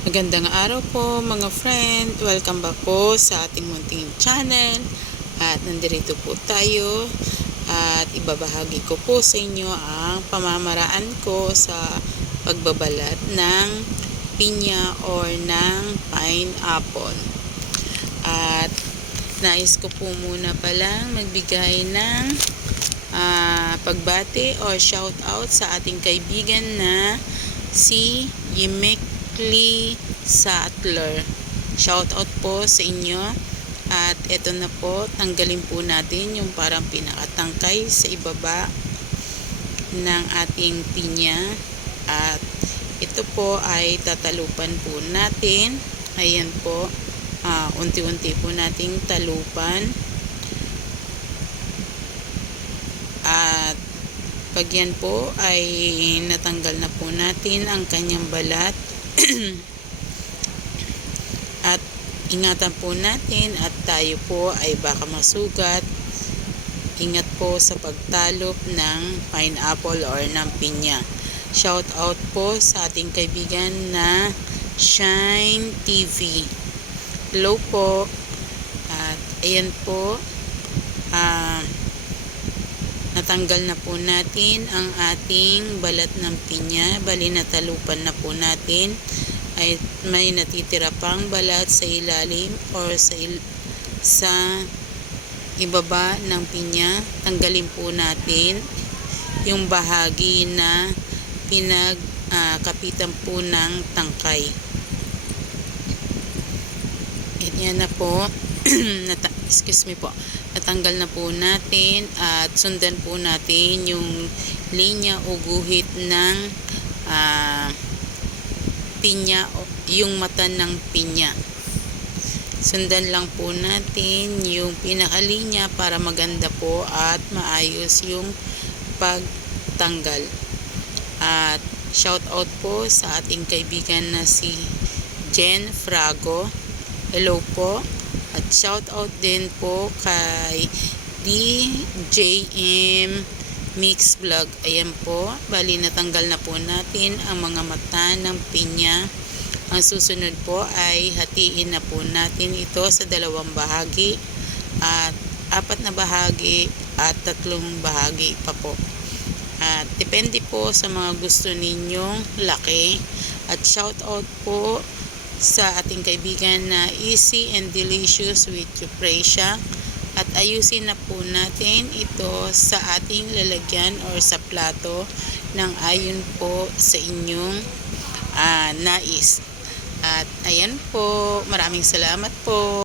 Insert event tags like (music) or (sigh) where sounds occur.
Magandang araw po mga friend. Welcome back po sa ating munting channel. At nandito po tayo at ibabahagi ko po sa inyo ang pamamaraan ko sa pagbabalat ng pinya or ng pineapple. At nais ko po muna palang magbigay ng ah, pagbati or shout out sa ating kaibigan na si Yemekli Sattler. Shout out po sa inyo. At eto na po, tanggalin po natin yung parang pinakatangkay sa ibaba ng ating pinya. At ito po ay tatalupan po natin. Ayan po, ah, unti-unti po nating talupan. At pag yan po ay natanggal na po natin ang kanyang balat. (clears throat) at ingatan po natin at tayo po ay baka masugat. Ingat po sa pagtalop ng pineapple or ng pinya. Shout out po sa ating kaibigan na Shine TV. Hello po. At ayan po. Ah natanggal na po natin ang ating balat ng pinya. Bali natalupan na po natin. Ay may natitira pang balat sa ilalim or sa il- sa ibaba ng pinya. Tanggalin po natin yung bahagi na pinag ah, kapitan po ng tangkay. Yan na po. (clears throat) Excuse me po. Natanggal na po natin at sundan po natin yung linya o guhit ng ah, pinya o yung mata ng pinya. Sundan lang po natin yung pinakalinya para maganda po at maayos yung pagtanggal. At shout out po sa ating kaibigan na si Jen Frago. Hello po. At shout out din po kay DJM Mix Vlog. Ayan po. Bali natanggal na po natin ang mga mata ng pinya. Ang susunod po ay hatiin na po natin ito sa dalawang bahagi at apat na bahagi at tatlong bahagi pa po. At depende po sa mga gusto ninyong laki. At shout out po sa ating kaibigan na easy and delicious with Euphrasia. At ayusin na po natin ito sa ating lalagyan or sa plato ng ayon po sa inyong ah, nais. At ayan po, maraming salamat po.